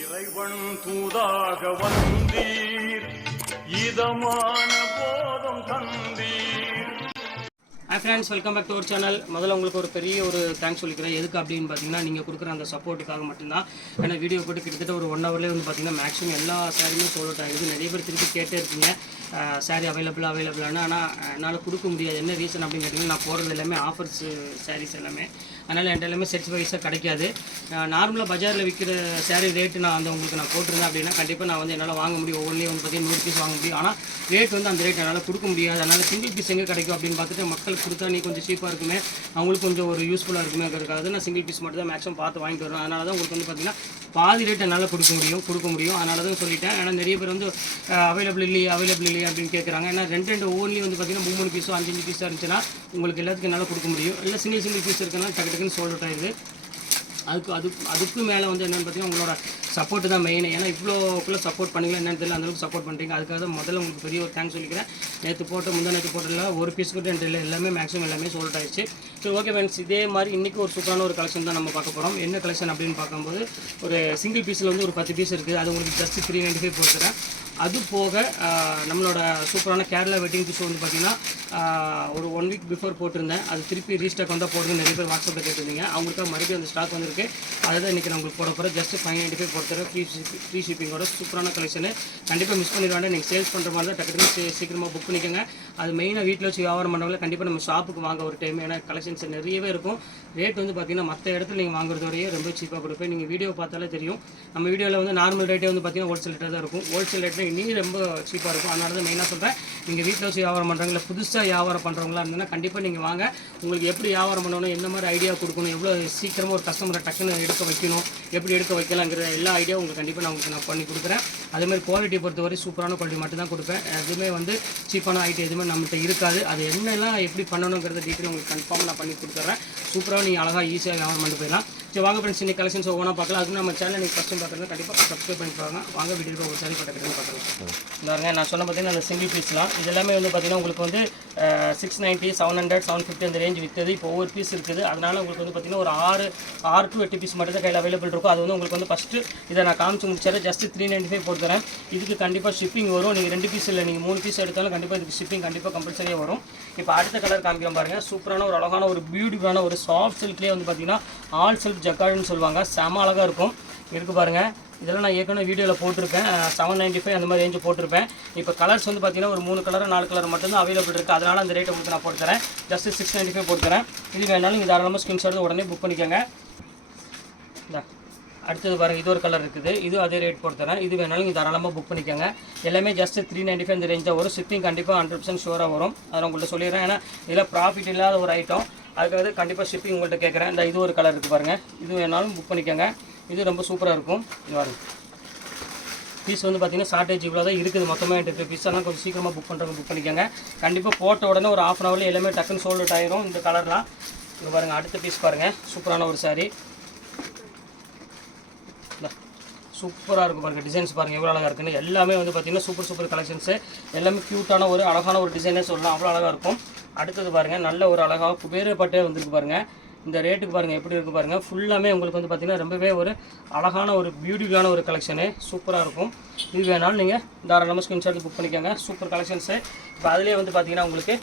இறைவன் தூதாக வந்தீர் இதமான போதம் தந்தீர். Hi friends, welcome back to our channel. முதல்ல உங்களுக்கு ஒரு பெரிய தேங்க்ஸ் சொல்லிக்கிறேன். எதுக்கு அப்படின்னு பார்த்தீங்கன்னா, நீங்கள் கொடுக்குற அந்த சப்போர்ட்டுக்காக மட்டும்தான். ஏன்னா வீடியோ போட்டு கிட்டத்தட்ட ஒரு 1 ஹவர்லேயே வந்து பார்த்தீங்கன்னா மேக்ஸிமம் எல்லா சாரியுமே சோல்ட் அவுட் ஆகிடுது. நிறைய பேர் திருப்பி கேட்டே இருக்கீங்க சாரீ அவைலபிளானு. ஆனால் என்னால் கொடுக்க முடியாது. என்ன ரீசன் அப்படின்னு கேட்டிங்கன்னா, நான் போடுறது எல்லாமே ஆஃபர்ஸ் சாரீஸ் எல்லாமே. அதனால் என்கிட்ட எல்லாமே செட் வைஸாக கிடைக்காது. நார்மலாக பஜாரில் விற்கிற சாரீ ரேட்டு நான் உங்களுக்கு நான் போட்டிருந்தேன் அப்படின்னா கண்டிப்பாக நான் வந்து என்னால் வாங்க முடியும். ஒவ்வொன்றையும் வந்து பார்த்தீங்கன்னா 100 பீஸ் வாங்க முடியும். ஆனால் ரேட் வந்து அந்த ரேட் என்னால் கொடுக்க முடியாது. அதனால் சிங்கிள் பீஸ் எங்கே கிடைக்கும் அப்படின்னு பார்த்துட்டு மக்களுக்கு கொடுத்தா நீ கொஞ்சம் சீப்பாக இருக்குமே, அவங்களுக்கு கொஞ்சம் ஒரு யூஸ்ஃபுல்லாக இருக்குமேங்கிறதுக்காக நான் சிங்கிள் பீஸ் மட்டும் தான் மேக்ஸிமம் பார்த்து வாங்கிட்டு வரேன். அதனால தான் உங்களுக்கு வந்து பார்த்தீங்கன்னா பாதி ரேட் என்னால் கொடுக்க முடியும். அதனால தான் சொல்லிட்டேன். ஏன்னா நிறைய பேர் வந்து அவைலபிள் இல்லையே அப்படின்னு கேட்குறாங்க. ஏன்னா ரெண்டு ஒவ்வொன்றியும் வந்து பார்த்தீங்கன்னா 3 பீஸோ 5 பீஸாக இருந்துச்சுன்னா உங்களுக்கு எல்லாத்துக்கும் என்னால் கொடுக்க முடியும். இல்லை சிங்கிள் பீஸ் இருக்குன்னா டக்குன்னு சோல்ட் அவுட் ஆயிடுது. அதுக்கு மேலே வந்து என்னென்னு பார்த்தீங்கன்னா உங்களோட சப்போர்ட்டு தான் மெயின். ஏன்னா இவ்வளோக்குள்ளே சப்போர்ட் பண்ணிங்களா என்னென்னு தெரியல, அந்தளவுக்கு சப்போர்ட் பண்ணுறீங்க. அதுக்காக தான் முதல்ல உங்களுக்கு பெரிய ஒரு தேங்க்ஸ் சொல்லிக்கிறேன். நேற்று போட்டதில் ஒரு பீஸ் கூட இல்லை, எல்லாமே மேக்ஸிமம் எல்லாமே சோல்ட் ஆயிடுச்சு. சரி, ஓகே ஃப்ரெண்ட்ஸ், இதே மாதிரி இன்றைக்கி ஒரு சூப்பரான ஒரு கலெக்ஷன் தான் நம்ம பார்க்க போகிறோம். என்ன கலெக்ஷன் அப்படின்னு பார்க்கும்போது ஒரு சிங்கிள் பீஸில் வந்து ஒரு 10 பீஸ் இருக்குது. அது உங்களுக்கு ஜஸ்ட் 395 போட்டுறேன். அது போக நம்மளோட சூப்பரான கேரளா வெட்டிங் பீஸ் வந்து பார்த்திங்கன்னா ஒரு 1 வீக் பிஃபோர் போட்டிருந்தேன். அது திருப்பி ரீஸ்டாக் வந்தால் போடுறது நிறைய பேர் வாட்ஸ்அப்பில் கேட்டிருந்தீங்க. அவங்களுக்காக மறுபடியும் அந்த ஸ்டாக் வந்திருக்கு. அதை தான் இன்றைக்கி நான் உங்களுக்கு போட போகிறேன். ஜஸ்ட் 595 போட்டுறேன். ஃப்ரீ ஷிப்பிங்கோட சூப்பரான கலெக்ஷனு. கண்டிப்பாக மிஸ் பண்ணிடுவாங்க. நீங்கள் சேல்ஸ் பண்ணுற மாதிரி தான் டக்குனு சீக்கிரமாக புக் பண்ணிக்கோங்க. அது மெயினாக வீட்டில் வச்சு வியாபாரம் பண்ணுறவங்கள கண்டிப்பாக நம்ம ஷாப்புக்கு வாங்க ஒரு டைம். ஏன்னா கலெக்ஷன்ஸ் நிறையவே இருக்கும். ரேட் வந்து பார்த்திங்கன்னா மற்ற இடத்துல நீங்கள் வாங்குறதோடையே ரொம்ப சீப்பாக கொடுப்பேன். நீங்கள் வீடியோ பார்த்தாலே தெரியும். நம்ம வீடியோவில் வந்து நார்மல் ரேட்டே வந்து பார்த்திங்கன்னா ஹோல்சேல் ரேட்டாக தான் இருக்கும். ஹோல்சேல் ரேட்டில் இன்னும் ரொம்ப சீப்பாக இருக்கும். அதனால தான் மெயினாக சொல்கிறேன், நீங்கள் வீட்டில் வச்சு வியாபாரம் பண்ணுறவங்கள புதுசாக வியாபாரம் பண்ணுறவங்களா இருந்ததுன்னா கண்டிப்பாக நீங்கள் வாங்க. உங்களுக்கு எப்படி வியாபாரம் பண்ணணும், எந்த மாதிரி ஐடியா கொடுக்கணும், எவ்வளோ சீக்கிரமாக ஒரு கஸ்டமரை டக்குன்னு எடுக்க வைக்கணும், எப்படி எடுக்க வைக்கலாங்கிற எல்லா ஐடியா உங்களுக்கு கண்டிப்பாக நான் பண்ணி கொடுக்குறேன். அதேமாதிரி குவாலிட்டி பொறுத்தவரை சூப்பரான குவாலிட்டி மட்டும் தான் கொடுப்பேன். எதுவுமே வந்து சீப்பான ஐட்டம் எதுவுமே நம்மகிட்ட இருக்காது. அது என்னெல்லாம் எப்படி பண்ணணுங்கிறத டீட்டெயில் உங்களுக்கு கன்ஃபார்ம் நான் பண்ணி கொடுத்துட்றேன். சூப்பராக நீங்கள் அழகாக ஈஸியாக வியாபாரம் பண்ணிட்டு போயிடலாம். சரி, வாங்க ஃப்ரெண்ட்ஸ், இன்னைக்கு கலெக்ஷன்ஸ் ஒவ்வொன்றா பார்க்கலாம். அதுக்கு நம்ம சேனல் நீங்கள் ஃபஸ்ட் டைம் பார்க்குறது கண்டிப்பாக சப்ஸ்கிரைப் பண்ணி பாருங்க. வாங்க வீடியோ ஒரு சாரி பட்டக்கன்னு பார்க்கலாம். பாருங்க, நான் சொன்ன பார்த்தீங்கன்னா அந்த சிங்கிள் பீஸ்லாம் இது எல்லாமே வந்து பார்த்தீங்கன்னா உங்களுக்கு வந்து 690, 700, 750 அந்த ரேஞ்ச் விற்றது. இப்போ ஒவ்வொரு பீஸ் இருக்குது. அதனால் உங்களுக்கு வந்து பார்த்தீங்கன்னா ஒரு 6 to 8 பீஸ் மட்டும் தான் கையில் அவைலபிள் இருக்கும். அது வந்து உங்களுக்கு வந்து ஃபஸ்ட்டு இதை நான் காமிச்சு முடிச்சாரு. ஜஸ்ட் 395 போட்டு தரேன். இதுக்கு கண்டிப்பாக ஷிப்பிங் வரும். நீங்கள் 2 பீஸ் இல்லை, நீங்கள் 3 பீஸ் எடுத்தாலும் கண்டிப்பாக இதுக்கு ஷிப்பிங் கண்டிப்பாக கம்பல்சரியாக வரும். இப்போ அடுத்த கலர் காமிக்கலாம் பாருங்கள். சூப்பரான ஒரு அழகான ஒரு பியூட்டிஃபுல்லான ஒரு சாஃப்ட் சில்க்லேயே வந்து பார்த்தீங்கன்னா ஆல் சில்க் ஜக்கார்டுன்னு சொல்லுவாங்க. செம அழகாக இருக்கும். இருக்குது பாருங்கள். இதெல்லாம் நான் ஏற்கனவே வீடியோவில் போட்டிருப்பேன். 795 அந்த மாதிரி ரேஞ்சு போட்டிருப்பேன். இப்போ கலர்ஸ் வந்து பார்த்தீங்கன்னா ஒரு 3 கலர் 4 கலர் மட்டும்தான் அவைலபிள் இருக்குது. அதனால் அந்த ரேட்டை உங்களுக்கு நான் போட்டு தரேன். ஜஸ்ட் 695 போட்டு தரேன். இது வேணாலும் நீங்கள் தாராளமாக ஸ்கிரீன்ஷாட் உடனே புக் பண்ணிக்கோங்க. அடுத்தது பாருங்கள், இது ஒரு கலர் இருக்குது. இது அதே ரேட் போட்டு தரேன். இது வேணாலும் நீங்கள் தாராளமாக புக் பண்ணிக்கோங்க. எல்லாமே ஜஸ்ட் 395 இந்த ரேஞ்சாக வரும். ஷிப்பிங் கண்டிப்பாக 100% ஷூராக வரும். அதை உங்கள்கிட்ட சொல்லிடுறேன். ஏன்னா இதில் ப்ராஃபிட் இல்லாத ஒரு ஐட்டம். அதுக்காக கண்டிப்பாக ஷிப்பிங் உங்கள்கிட்ட கேட்குறேன். இந்த இது ஒரு கலர் இருக்குது பாருங்கள். இது வேணாலும் புக் பண்ணிக்கோங்க. இது ரொம்ப சூப்பராக இருக்கும். இது பாருங்க, பீஸ் வந்து பார்த்தீங்கன்னா ஷார்ட்டேஜ் இவ்வளோ தான் இருக்குது. மொத்தமாக 8 பீஸ் எல்லாம் கொஞ்சம் சீக்கிரமாக புக் பண்ணுறவங்க புக் பண்ணிக்கோங்க. கண்டிப்பாக போட்ட உடனே ஒரு 1/2 ஹவரில் எல்லாமே டக்குன்னு சோல்ட் அவுட் ஆயிரும் இந்த கலர்லாம். இங்கே பாருங்கள், அடுத்த பீஸ் பாருங்கள். சூப்பரான ஒரு சாரீ. சூப்பராக இருக்கும் பாருங்கள். டிசைன்ஸ் பாருங்கள் எவ்வளோ அழகாக இருக்குன்னு. எல்லாமே வந்து பார்த்திங்கன்னா சூப்பர் கலெக்ஷன்ஸு. எல்லாமே க்யூட்டான ஒரு அழகான ஒரு டிசைனே சொல்லலாம். அவ்வளோ அழகாக இருக்கும். அடுத்தது பாருங்கள், நல்ல ஒரு அழகாக குபேரப்பட்டே வந்துருக்கு பாருங்கள். இந்த ரேட்டுக்கு பாருங்கள் எப்படி இருக்குது பாருங்கள். ஃபுல்லாமே உங்களுக்கு வந்து பார்த்திங்கன்னா ரொம்பவே ஒரு அழகான ஒரு பியூட்டிஃபுல்லான ஒரு கலெக்ஷனு. சூப்பராக இருக்கும். இது வேணாலும் நீங்கள் தாராளமாக ஸ்கிரீன்ஷாட் புக் பண்ணிக்கோங்க. Super collections. இப்போ அதிலே வந்து பார்த்திங்கன்னா உங்களுக்கு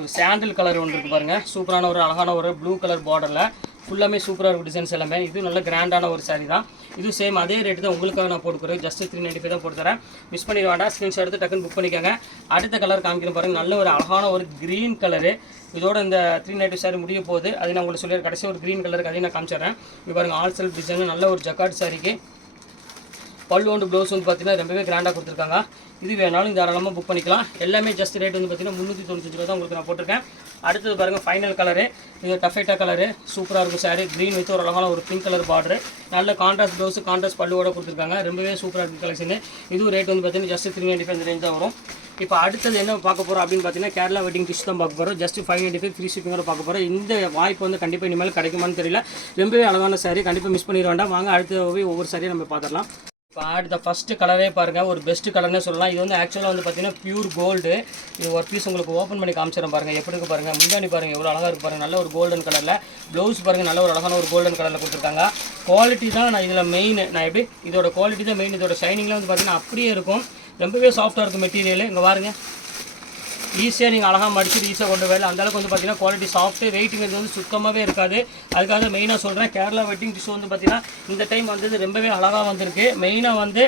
ஒரு சாண்டில் கலர் ஒன்று இருக்குது பாருங்கள். சூப்பரான ஒரு அழகான ஒரு ப்ளூ கலர் பார்டரில் ஃபுல்லாமே சூப்பராக இருக்கும் டிசைன்ஸ் எல்லாமே. இது நல்ல கிராண்டான ஒரு சாரீ தான். இது சேம் அதே ரேட்டு தான் உங்களுக்காக நான் போட்டுக்கிறேன். ஜஸ்ட் 395 தான் போட்டு தரேன். மிஸ் பண்ணிட வேண்டாம். ஸ்க்ரீன்ஷாட் எடுத்து டக்குன்னு புக் பண்ணிக்கோங்க. அடுத்த கலர் காமிக்கணும் பாருங்கள். நல்ல ஒரு அழகான ஒரு க்ரீன் கலரு. இதோட இந்த 395 சாரி முடிய போகுது. அது நான் உங்களுக்கு சொல்லிடுறேன். கடைசி ஒரு க்ரீன் கலருக்கு அதையும் நான் காமிச்சிடுறேன். இது பாருங்கள், ஆல் செல்ஃப் டிசைன் நல்ல ஒரு ஜக்கார்ட் சாரிக்கு பல்லு ஒன்று ப்ளவுஸ் வந்து பார்த்தீங்கன்னா ரொம்பவே கிராண்டாக கொடுத்துருக்காங்க. இது வேணாலும் தாராளமாக புக் பண்ணிக்கலாம். எல்லாமே ஜஸ்ட் ரேட் வந்து பார்த்தீங்கன்னா 395 ரூபா தான் உங்களுக்கு நான் போட்டிருக்கேன். அடுத்தது பாருங்கள், ஃபைனல் கலரு. இது டஃபேட்டா கலரு. சூப்பராக இருக்கும் சாரி. க்ரீன் வித் ஒரு அழகான ஒரு பிங்க் கலர் பார்டரு. நல்ல கான்ட்ராஸ்ட் ப்ளவுஸு கான்ட்ராஸ்ட் பல்லுவோட கொடுத்துருக்காங்க. ரொம்பவே சூப்பராக இருக்குது கலெக்ஷனு. இதுவும் ரேட் வந்து பார்த்தீங்கன்னா ஜஸ்ட் 395 ரேஞ்ச் தான் வரும். இப்போ அடுத்தது என்ன பார்க்க போகிறோம் அப்படின்னு பார்த்தீங்கன்னா கேரளா வெட்டிங் டிஷ் தான் பார்க்க போகிறோம். ஜஸ்ட் 595 ஃப்ரீ ஷிப்பிங்கோட பார்க்க போகிறோம். இந்த வாய்ப்பு வந்து கண்டிப்பாக இனிமேல் கிடைக்குமான்னு தெரியல. ரொம்பவே அழகான சாரி. கண்டிப்பாக மிஸ் பண்ணிட வேண்டாம். வாங்க அடுத்த ஒவ்வொரு சாரியை நம்ம பார்த்துடலாம். அடுத்த ஃபஸ்ட்டு கலரே பாருங்கள், ஒரு பெஸ்ட்டு கலர்னே சொல்லலாம். இது வந்து ஆக்சுவலாக வந்து பார்த்தீங்கன்னா பியூர் கோல்டு. இது ஒரு பீஸ் உங்களுக்கு ஓப்பன் பண்ணி காமிச்சிடும் பாருங்கள், எப்படி இருக்கு பாருங்கள். முந்தானி பாருங்கள் எவ்வளோ அழகாக இருக்கு பாருங்கள், நல்ல ஒரு கோல்டன் கலரில். ப்ளவுஸ் பாருங்கள், நல்ல ஒரு அழகான ஒரு கோல்டன் கலரில் கொடுத்துருக்காங்க. குவாலிட்டி தான் நான் இதில் மெயின். நான் எப்படி இதோட குவாலிட்டி தான் மெயின். இதோட ஷைனிங்லாம் வந்து பார்த்தீங்கன்னா அப்படியே இருக்கும், ரொம்பவே சாஃப்ட்டாக இருக்கும் மெட்டீரியல். இங்கே பாருங்கள், ஈஸியாக நீங்கள் அழகாக மடிச்சுட்டு ஈஸியாக கொண்டு வரல. அந்தளவுக்கு வந்து பார்த்தீங்கன்னா குவாலிட்டி சாஃப்ட்டு, வெயிட்டிங்கிறது வந்து சுத்தமாகவே இருக்காது. அதுக்காக மெயினாக சொல்கிறேன், கேரளா வெட்டிங் டிஷ்யூ வந்து பார்த்தீங்கன்னா இந்த டைம் வந்தது ரொம்பவே அழகாக வந்திருக்கு. மெயினாக வந்து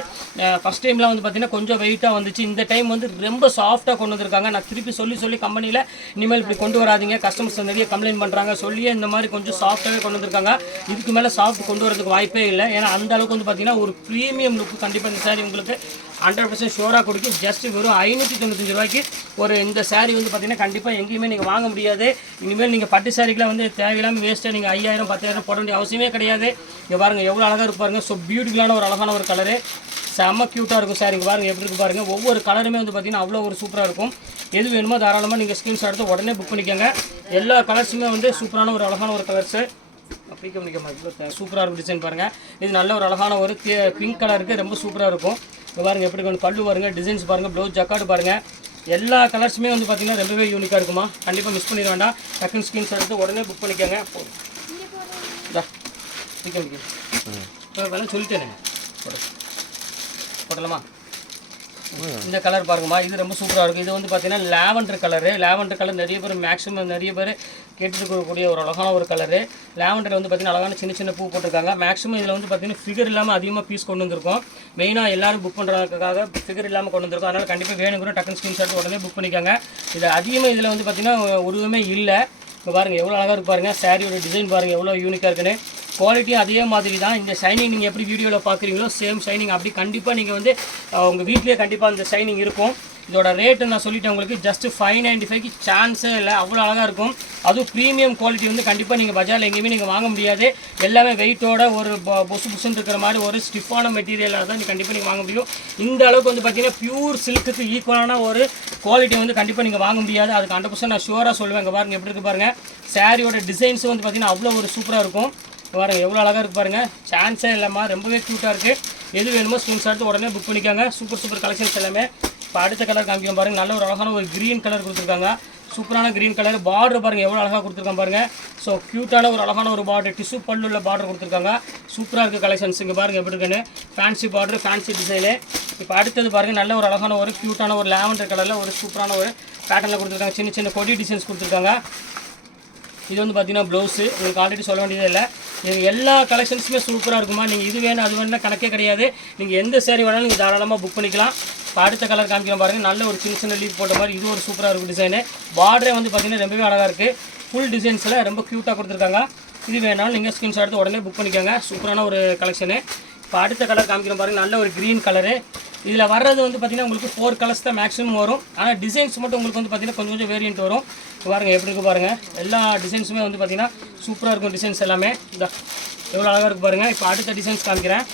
ஃபஸ்ட் டைம்லாம் வந்து பார்த்தீங்கன்னா கொஞ்சம் வெயிட்டாக வந்துச்சு. இந்த டைம் வந்து ரொம்ப சாஃப்ட்டாக கொண்டு வந்திருக்காங்க. நான் திருப்பி சொல்லி கம்பெனியில் இனிமேல் இப்படி கொண்டு வராதிங்க, கஸ்டமர்ஸ் நிறைய கம்ப்ளைண்ட் பண்ணுறாங்க, சொல்லியே இந்த மாதிரி கொஞ்சம் சாஃப்ட்டாகவே கொண்டு வந்திருக்காங்க. இதுக்கு மேலே சாஃப்ட் கொண்டு வரதுக்கு வாய்ப்பே இல்லை. ஏன்னா அந்த அளவுக்கு வந்து பார்த்தீங்கன்னா ஒரு ப்ரீமியம் லுக்கு கண்டிப்பாக இந்த சாரி உங்களுக்கு 100% ஷோராக கொடுக்கும். ஜஸ்ட் வெறும் 595 ரூபாய்க்கு ஒரு இந்த சாரீ வந்து பார்த்தீங்கன்னா கண்டிப்பாக எங்கேயுமே நீங்கள் வாங்க முடியாது. இனிமேல் நீங்கள் பட்டு சாரிக்கெலாம் வந்து தேவையில்லாமல் வேஸ்ட்டாக நீங்கள் 5000 10,000 போட வேண்டிய அவசியமே கிடையாது. இங்கே பாருங்கள் எவ்வளோ அழகாக இருப்பாருங்க. ஸோ பியூட்டிஃபுல்லான ஒரு அழகான ஒரு கலரு, செம்ம க்யூட்டாக இருக்கும் சார். இங்கே பாருங்கள் எப்படி இருக்கு பாருங்கள். ஒவ்வொரு கலருமே வந்து பார்த்தீங்கன்னா அவ்வளோ ஒரு சூப்பராக இருக்கும். எது வேணுமோ தாராளமாக நீங்கள் ஸ்க்ரீன்ஷாட் எடுத்து உடனே புக் பண்ணிக்கோங்க. எல்லா கலர்ஸுமே வந்து சூப்பரான ஒரு அழகான ஒரு கலர்ஸு. சூப்பராக இருக்கும் டிசைன் பாருங்கள். இது நல்ல ஒரு அழகான ஒரு பிங்க் கலருக்கு ரொம்ப சூப்பராக இருக்கும். இப்போ பாருங்கள் எப்படி கொஞ்சம் பல்லு பாருங்கள், டிசைன்ஸ் பாருங்கள், ப்ளவுஸ் ஜக்கார்டு பாருங்கள். எல்லா கலர்ஸுமே வந்து பார்த்தீங்கன்னா ரொம்பவே யூனிக்காக இருக்குமா. கண்டிப்பாக மிஸ் பண்ணிட வேண்டாம். டக்குன்னு ஸ்க்ரீன்ஷாட் எடுத்து உடனே புக் பண்ணிக்கோங்க. இப்போ வேலை சொல்லிட்டேனே போடலாமா. இந்த கலர் பாருங்கம்மா, இது ரொம்ப சூப்பராக இருக்கும். இது வந்து பார்த்தீங்கன்னா லாவெண்டர் கலரு. லாவெண்டர் கலர் நிறைய பேர் மேக்ஸிமம் நிறைய பேர் கேட்டுருக்கக்கூடிய ஒரு அழகான ஒரு கலரு. லாவெண்டரில் வந்து பார்த்தீங்கன்னா அழகான சின்ன சின்ன பூ போட்டிருக்காங்க. மேக்ஸிமம் இதில் வந்து பார்த்தீங்கன்னா ஃபிகர் இல்லாமல் அதிகமாக பீஸ் கொண்டு வந்திருக்கும். மெயினாக எல்லாரும் புக் பண்ணுறதுக்காக ஃபிகர் இல்லாமல் கொண்டு வந்திருக்கும். அதனால் கண்டிப்பாக வேணுங்கிற டக்குன்னு ஸ்க்ரீன்ஷாட் உடனே புக் பண்ணிக்கோங்க. இது அதிகமாக இதில் வந்து பார்த்தீங்கன்னா உருவமே இல்லை. இப்போ பாருங்கள் எவ்வளோ அழகாக இருக்கு பாருங்கள். சாரியோட டிசைன் பாருங்கள் எவ்வளோ யூனிக்காக இருக்குன்னு. குவாலிட்டியும் அதே மாதிரி தான். இந்த ஷைனிங் நீங்கள் எப்படி வீடியோவில் பார்க்குறீங்களோ சேம் ஷைனிங் அப்படி கண்டிப்பாக நீங்கள் வந்து உங்கள் வீட்லேயே கண்டிப்பாக அந்த ஷைனிங் இருக்கும். இதோட ரேட்டு நான் சொல்லிட்டேன் உங்களுக்கு, ஜஸ்ட் 595க்கு சான்ஸே இல்லை. அவ்வளோ அழகாக இருக்கும். அதுவும் ப்ரீமியம் குவாலிட்டி வந்து கண்டிப்பாக நீங்கள் பஜாரில் எங்கேயுமே நீங்கள் வாங்க முடியாது. எல்லாமே வெயிட்டோட ஒரு புசுன்னு இருக்கிற மாதிரி ஒரு ஸ்டிஃபான மெட்டீரியலாக தான் கண்டிப்பாக நீங்கள் வாங்க முடியும். இந்த அளவுக்கு வந்து பார்த்தீங்கன்னா பியூர் சில்க்குக்கு ஈக்குவலான ஒரு குவாலிட்டி வந்து கண்டிப்பாக நீங்கள் வாங்க முடியாது. அதுக்கு 100% நான் ஷுவராக சொல்லுவேன். இங்கே பாருங்கள் எப்படி இருக்கு பாருங்கள். சாரியோட டிசைன்ஸ் வந்து பார்த்தீங்கன்னா அவ்வளோ ஒரு சூப்பராக இருக்கும். பாருங்கள் எவ்வளோ அழகாக இருக்குது பாருங்கள். சான்ஸே இல்லாமல் ரொம்பவே க்யூட்டாக இருக்குது. எது வேணுமோ ஸ்க்ரீன்ஷாட் எடுத்து உடனே புக் பண்ணிக்காங்க. சூப்பர் கலெக்ஷன்ஸ் எல்லாமே. இப்போ அடுத்த கலர் காமிக்க பாருங்கள். நல்ல ஒரு அழகான ஒரு க்ரீன் கலர் கொடுத்துருக்காங்க. சூப்பரான க்ரீன் கலர். பார்டர் பாருங்கள் எவ்வளோ அழகாக கொடுத்துருக்காங்க பாருங்கள். ஸோ க்யூட்டான ஒரு அழகான ஒரு பார்டர், டிஷ்யூ பல்லுள்ள பார்டர் கொடுத்துருக்காங்க. சூப்பராக இருக்குது கலெக்ஷன்ஸ். இங்கே பாருங்கள் எப்படி இருக்குன்னு. Fancy border, fancy design. இப்போ அடுத்தது பாருங்கள் நல்ல ஒரு அழகான ஒரு க்யூட்டான ஒரு லாவெண்டர் கலரில் ஒரு சூப்பரான ஒரு பேட்டர்னில் கொடுத்துருக்காங்க. சின்ன சின்ன கொடி டிசைன்ஸ் கொடுத்துருக்காங்க. இது வந்து பார்த்தீங்கன்னா ப்ளவுஸு. உங்களுக்கு ஆல்ரெடி சொல்ல வேண்டியதே இல்லை. இது எல்லா கலெக்ஷன்ஸுமே சூப்பராக இருக்குமா. நீங்கள் இது வேணும் அது வேணும்னா கணக்கே கிடையாது. நீங்கள் எந்த சேரீ வேணாலும் நீங்கள் தாராளமாக புக் பண்ணிக்கலாம். இப்போ அடுத்த கலர் காமிக்கலாம் பாருங்கள். நல்ல ஒரு சின்ன சின்ன லீவ் போட்ட மாதிரி இது ஒரு சூப்பராக இருக்கும் டிசைனு. பார்டரே வந்து பார்த்தீங்கன்னா ரொம்பவே அழகாக இருக்குது. ஃபுல் டிசைன்ஸில் ரொம்ப க்யூட்டாக கொடுத்துருக்காங்க. இது வேணாலும் நீங்கள் ஸ்க்ரீன்ஷாட் எடுத்து உடனே புக் பண்ணிக்கோங்க. சூப்பரான ஒரு கலெக்ஷனு. இப்போ அடுத்த கலர் காமிக்கிறோம் பாருங்கள். நல்ல ஒரு க்ரீன் கலரு. இதில் வர்றது வந்து பார்த்திங்கன்னா உங்களுக்கு 4 கலர்ஸ் தான் மேக்ஸிமம் வரும். ஆனால் டிசைன்ஸ் மட்டும் உங்களுக்கு வந்து பார்த்திங்கன்னா கொஞ்சம் வேரியன்ட் வரும். பாருங்கள் எப்படி இருக்குது பாருங்கள். எல்லா டிசைன்ஸுமே வந்து பார்த்திங்கன்னா சூப்பராக இருக்கும். டிசைன்ஸ் எல்லாமே இந்த எவ்வளோ அழகாக இருக்குது பாருங்கள். இப்போ அடுத்த டிசைன்ஸ் காமிக்கிறேன்.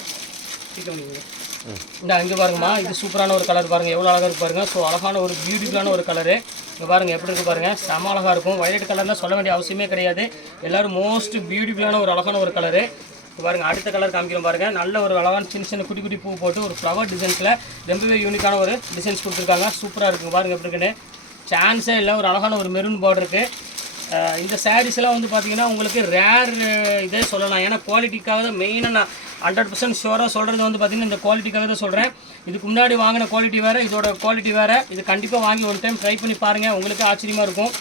இந்த இங்கே பாருங்கம்மா, இது சூப்பரான ஒரு கலர் பாருங்கள். எவ்வளோ அழகாக இருக்குது பாருங்கள். ஸோ அழகான ஒரு பியூட்டிஃபுல்லான ஒரு கலரு. இங்கே பாருங்கள் எப்படி இருக்குது பாருங்கள். செம அழகாக இருக்கும். வயலட் கலர்லாம் சொல்ல வேண்டிய அவசியமே கிடையாது. எல்லோரும் மோஸ்ட் பியூட்டிஃபுல்லான ஒரு அழகான ஒரு கலரு. பாருங்கள் அடுத்த கலர் காமிக்கிறோம் பாருங்கள். நல்ல ஒரு அழகான சின்ன சின்ன குட்டி குட்டி பூ போட்டு ஒரு ஃப்ளவர் டிசைன்ஸில் ரொம்பவே யூனிக்கான ஒரு டிசைன்ஸ் கொடுத்துருக்காங்க. சூப்பராக இருக்குங்க. பாருங்கள் எப்படி இருக்குன்னு. சான்ஸே இல்லை. ஒரு அழகான ஒரு மெரூன் பார்டர் இருக்குது. இந்த சாரீஸ்லாம் வந்து பார்த்திங்கன்னா உங்களுக்கு ரேர் இதே சொல்லலாம். ஏன்னா குவாலிட்டிக்காக தான் மெயினாக நான் 100% ஷுவராக சொல்கிறது வந்து பார்த்திங்கன்னா இந்த குவாலிட்டிக்காக தான் சொல்கிறேன். இதுக்கு முன்னாடி வாங்கின குவாலிட்டி வேறு, இதோட குவாலிட்டி வேறு. இது கண்டிப்பாக வாங்கி ஒரு டைம் ட்ரை பண்ணி பாருங்கள். உங்களுக்கு ஆச்சரியமாக இருக்கும்.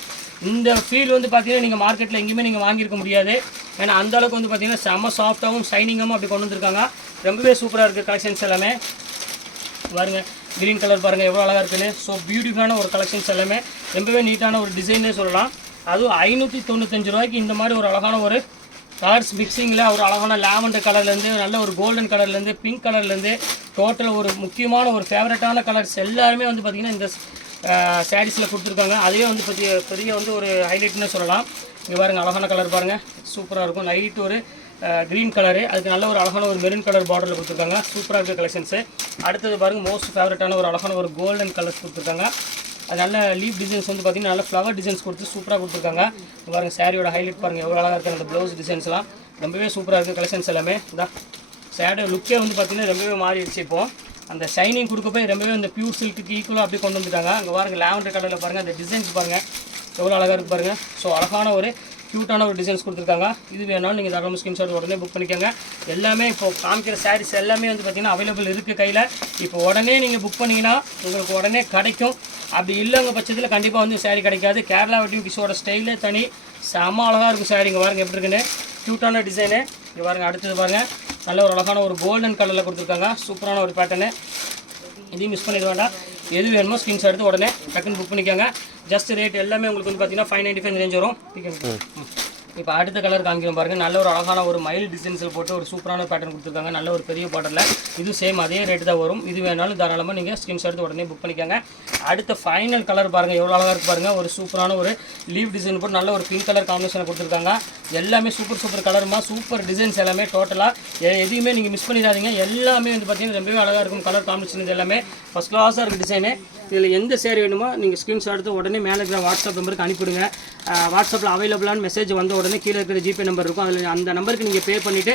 இந்த ஃபீல் வந்து பார்த்தீங்கன்னா நீங்கள் மார்க்கெட்டில் எங்கேயுமே நீங்கள் வாங்கியிருக்க முடியாது. ஏன்னா அந்தளவுக்கு வந்து பார்த்தீங்கன்னா செம்ம சாஃப்ட்டாகவும் ஷைனிங்காகவும் அப்படி கொண்டு வந்திருக்காங்க. ரொம்பவே சூப்பராக இருக்குது கலெக்ஷன்ஸ் எல்லாமே. பாருங்கள் க்ரீன் கலர் பாருங்கள் எவ்வளோ அழகாக இருக்குன்னு. ஸோ பியூட்டிஃபுல்லான ஒரு கலெக்ஷன்ஸ் எல்லாமே. ரொம்பவே நீட்டான ஒரு டிசைனே சொல்லலாம். அதுவும் 595 ரூபாய்க்கு இந்த மாதிரி ஒரு அழகான ஒரு கலர்ஸ் மிக்சிங்கில் ஒரு அழகான லாவெண்டர் கலர்லேருந்து நல்ல ஒரு கோல்டன் கலர்லேருந்து பிங்க் கலர்லேருந்து டோட்டல் ஒரு முக்கியமான ஒரு ஃபேவரட்டான கலர்ஸ் எல்லாருமே வந்து பார்த்திங்கன்னா இந்த சாரீஸில் கொடுத்துருக்காங்க. அதுவே வந்து பெரிய வந்து ஒரு ஹைலைட்னு சொல்லலாம். இங்கே பாருங்கள் அழகான கலர் பாருங்கள். சூப்பராக இருக்கும். லைட் ஒரு க்ரீன் கலரு. அதுக்கு நல்ல ஒரு அழகான ஒரு மெரூன் கலர் பார்டரில் கொடுத்துருக்காங்க. சூப்பராக இருக்குது கலெக்ஷன்ஸு. அடுத்தது பாருங்கள் மோஸ்ட் ஃபேவரட்டான ஒரு அழகான ஒரு கோல்டன் கலர்ஸ் கொடுத்துருக்காங்க. அது நல்ல லீஃப் டிசைன்ஸ் வந்து பார்த்திங்கன்னா நல்ல ஃப்ளவர் டிசைன்ஸ் கொடுத்து சூப்பராக கொடுத்துருக்காங்க. பாருங்கள் சாரியோட ஹைலைட் பாருங்கள் எவ்வளோ அழகாக இருக்குது. அந்த ப்ளவுஸ் டிசைன்ஸ்லாம் ரொம்பவே சூப்பராக இருக்குது கலெக்ஷன்ஸ் எல்லாமே. இதான் சேரீ லுக்கே வந்து பார்த்தீங்கன்னா ரொம்பவே மாறிடுச்சு. இப்போது அந்த ஷைனிங் கொடுக்க போய் ரொம்பவே அந்த பியூர் சில்க்கு ஈக்குவலாக அப்படி கொண்டு வந்துட்டாங்க. அங்கே பாருங்கள் லாவெண்டர் கலரில் பாருங்கள், அந்த டிசைன்ஸ் பாருங்கள் எவ்வளோ அழகாக இருக்குது பாருங்கள். ஸோ அழகான ஒரு க்யூட்டான ஒரு டிசைன்ஸ் கொடுத்துருக்காங்க. இது வேணாலும் நீங்கள் தாராளமாக ஸ்கிரீன்ஷாட் உடனே புக் பண்ணிக்கோங்க. எல்லாமே இப்போ காமிக்கிற சாரீஸ் எல்லாமே வந்து பார்த்திங்கன்னா அவைலபிள் இருக்குது கையில். இப்போ உடனே நீங்கள் புக் பண்ணிங்கன்னா உங்களுக்கு உடனே கிடைக்கும். அப்படி இல்லைங்க பட்சத்தில் கண்டிப்பாக வந்து சாரீ கிடைக்காது. கேரளா வெட்டிங் டிஷ்ஷோட ஸ்டைலே தனி, செம்ம அழகாக இருக்கும் சாரீ. இங்கே பாருங்கள் எப்படி இருக்குன்னு, க்யூட்டான டிசைனு. இங்கே பாருங்கள் அடுத்தது பாருங்கள், நல்ல ஒரு அழகான ஒரு கோல்டன் கலரில் கொடுத்துருக்காங்க, சூப்பரான ஒரு பேட்டர்னு. இதையும் மிஸ் பண்ணிட வேண்டாம். எது வேணுமோ ஸ்கிரீன்ஷாட் எடுத்து உடனே டக்குன்னு புக் பண்ணிக்கோங்க. ஜஸ்ட் ரேட் எல்லாமே உங்களுக்கு வந்து பார்த்தீங்கன்னா 595 ரேஞ்ச் வரும். இப்போ அடுத்த கலர் காமிக்கிறோம் பாருங்கள். நல்ல ஒரு அழகான ஒரு மயில் டிசைன்ஸில் போட்டு ஒரு சூப்பரான பேட்டர்ன் கொடுத்துருக்காங்க. நல்ல ஒரு பெரிய பாட்டரில். இது சேம் அதே ரேட்டு தான் வரும். இது வேணாலும் தாராளமாக நீங்கள் ஸ்கிரீன்ஷாட் எடுத்து உடனே புக் பண்ணிக்கோங்க. அடுத்த ஃபைனல் கலர் பாருங்கள், எவ்வளோ அழகாக இருக்குது பாருங்கள். ஒரு சூப்பரான ஒரு லீவ் டிசைன் போட்டு நல்ல ஒரு பிங்க் கலர் காம்பினேஷனை கொடுத்துருக்காங்க. எல்லாமே சூப்பர் கலருமா, சூப்பர் டிசைன்ஸ் எல்லாமே டோட்டலாக எதையுமே நீங்கள் மிஸ் பண்ணிடாதீங்க. எல்லாமே வந்து பார்த்தீங்கன்னா ரொம்பவே அழகாக இருக்கும். கலர் காம்பினேஷன் இது எல்லாமே ஃபஸ்ட் கிளாஸாக இருக்குது டிசைனு. இதில் எந்த சேரீ வேணுமோ நீங்கள் ஸ்க்ரீன்ஷாட் எடுத்து உடனே மேலே இருக்கிற வாட்ஸ்அப் நம்பருக்கு அனுப்பிவிடுங்க. வாட்ஸ்அப்பில் அவைலபிளான மெசேஜ் வந்த உடனே கீழே இருக்கிற ஜிபே நம்பர் இருக்கும். அதில் அந்த நம்பருக்கு நீங்கள் பே பண்ணிவிட்டு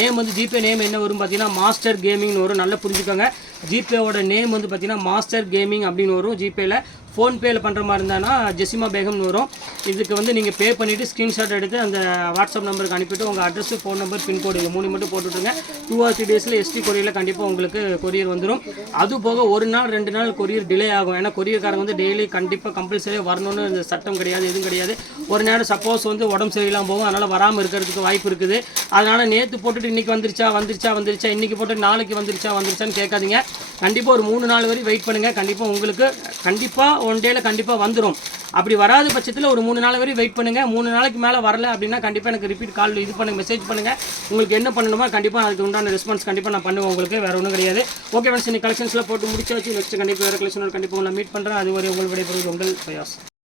நேம் வந்து ஜிபே நேம் என்ன வரும் பார்த்தீங்கன்னா மாஸ்டர் கேமிங்னு வரும். நல்லா புரிஞ்சுக்கோங்க. ஜிபேவோட நேம் வந்து பார்த்தீங்கன்னா மாஸ்டர் கேமிங் அப்படின்னு வரும். ஜிபேயில் ஃபோன்பேயில் பண்ணுற மாதிரி இருந்தானா ஜெசிமா பேகம்னு வரும். இதுக்கு வந்து நீங்கள் பே பண்ணிவிட்டு ஸ்க்ரீன்ஷாட் எடுத்து அந்த வாட்ஸ்அப் நம்பருக்கு அனுப்பிவிட்டு உங்கள் அட்ரஸ், ஃபோன் நம்பர், பின்கோடு இது 3 மட்டும் போட்டுவிட்டுருங்க. 2 or 3 டேஸில் எஸ்டி கொரியரில் கண்டிப்பாக உங்களுக்கு கொரியர் வந்துடும். அது போக 1 நாள் 2 நாள் கொரியர் டிலே ஆகும். ஏன்னா கொரியர்காரங்க வந்து டெய்லி கண்டிப்பாக கம்பல்சரியாக வரணும்னு இந்த சட்டம் கிடையாது, எதுவும் கிடையாது. ஒரு நேரம் சப்போஸ் வந்து உடம்பு சரியில்லாமல் போகும், அதனால் வராமல் இருக்கிறதுக்கு வாய்ப்பு இருக்குது. அதனால் நேற்று போட்டுட்டு இன்றைக்கி வந்துருச்சா இன்றைக்கி போட்டு நாளைக்கு வந்துருச்சான்னு கேட்காதீங்க. கண்டிப்பாக ஒரு 3 நாள் வரை வெயிட் பண்ணுங்கள். கண்டிப்பாக உங்களுக்கு கண்டிப்பாக 1 டேயில் கண்டிப்பாக வந்துடும். அப்படி வராத பட்சத்தில் ஒரு 3 நாள் வரை வெயிட் பண்ணுங்கள். 3 நாளைக்கு மேலே வரல அப்படின்னா கண்டிப்பாக எனக்கு ரிப்பீட் கால் இது பண்ணுங்கள், மெசேஜ் பண்ணுங்கள். உங்களுக்கு என்ன பண்ணணுமோ கண்டிப்பாக அதுக்கு உண்டான ரெஸ்பான்ஸ் கண்டிப்பாக நான் பண்ணுவேன் உங்களுக்கு. வேறு ஒன்றும் கிடையாது. ஓகே ஃப்ரெண்ட்ஸ், இன்னைக்கு கலெக்ஷன்ஸில் போட்டு முடிச்சாச்சு. நெக்ஸ்ட் கண்டிப்பாக வேறு கலெக்ஷனோட கண்டிப்பாக நான் மீட் பண்ணுறேன். அது வரை உங்கள் விடைபெறுவது உங்கள் பிரயாஸ்.